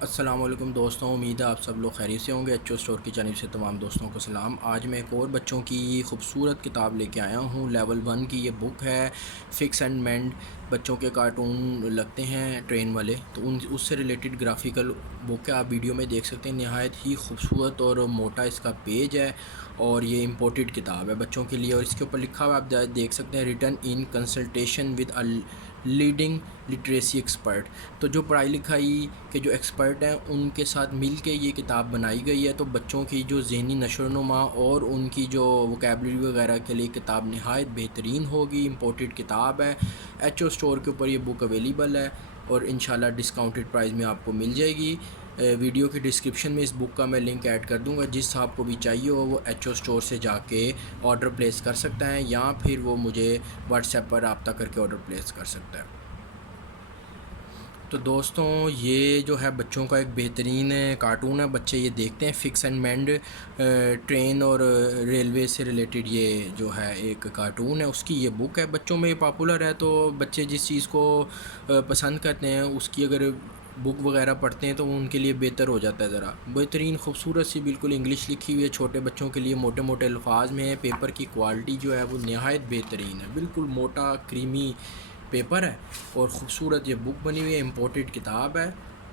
السلام علیکم دوستوں، امید ہے آپ سب لوگ خیریت سے ہوں گے۔ ایچ او اسٹور کی جانب سے تمام دوستوں کو سلام۔ آج میں ایک اور بچوں کی خوبصورت کتاب لے کے آیا ہوں۔ لیول 1 کی یہ بک ہے، فکس اینڈ مینڈ۔ بچوں کے کارٹون لگتے ہیں ٹرین والے، تو اس سے ریلیٹڈ گرافیکل بک ہے، آپ ویڈیو میں دیکھ سکتے ہیں۔ نہایت ہی خوبصورت اور موٹا اس کا پیج ہے، اور یہ امپورٹڈ کتاب ہے بچوں کے لیے۔ اور اس کے اوپر لکھا ہوا آپ دیکھ سکتے ہیں، written in consultation with leading literacy expert. تو جو پڑھائی لکھائی کے جو ایکسپرٹ ہیں ان کے ساتھ مل کے یہ کتاب بنائی گئی ہے، تو بچوں کی جو ذہنی نشو و نما اور ان کی جو ووکیبلری وغیرہ کے لیے کتاب نہایت بہترین ہوگی۔ امپورٹڈ کتاب ہے، ایچ او اسٹور کے اوپر یہ بک اویلیبل ہے، اور انشاءاللہ ڈسکاؤنٹڈ پرائز میں آپ کو مل جائے گی۔ ویڈیو کی ڈسکرپشن میں اس بک کا میں لنک ایڈ کر دوں گا، جس آپ کو بھی چاہیے ہو وہ ایچ او اسٹور سے جا کے آرڈر پلیس کر سکتا ہے، یا پھر وہ مجھے واٹس ایپ پر رابطہ کر کے آرڈر پلیس کر سکتا ہے۔ تو دوستوں، یہ جو ہے بچوں کا ایک بہترین کارٹون ہے، بچے یہ دیکھتے ہیں۔ فکس اینڈ مینڈ ٹرین اور ریلوے سے ریلیٹڈ یہ جو ہے ایک کارٹون ہے، اس کی یہ بک ہے۔ بچوں میں یہ پاپولر ہے، تو بچے جس چیز کو پسند کرتے ہیں اس کی اگر بک وغیرہ پڑھتے ہیں تو ان کے لیے بہتر ہو جاتا ہے۔ ذرا بہترین خوبصورت سی بالکل انگلش لکھی ہوئی ہے، چھوٹے بچوں کے لیے موٹے موٹے الفاظ میں ہے۔ پیپر کی کوالٹی جو ہے وہ نہایت بہترین ہے، بالکل موٹا کریمی پیپر ہے، اور خوبصورت یہ بک بنی ہوئی ہے، امپورٹڈ کتاب ہے۔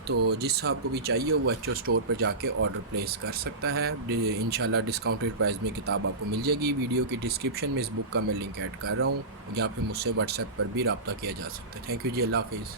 تو جس صاحب کو بھی چاہیے وہ ایچ او اسٹور پر جا کے آرڈر پلیس کر سکتا ہے۔ انشاءاللہ ڈسکاؤنٹڈ پرائز میں کتاب آپ کو مل جائے گی۔ ویڈیو کی ڈسکرپشن میں اس بک کا میں لنک ایڈ کر رہا ہوں، یا پھر مجھ سے واٹس ایپ پر بھی رابطہ کیا جا سکتا ہے۔ تھینک یو جی، اللہ حافظ۔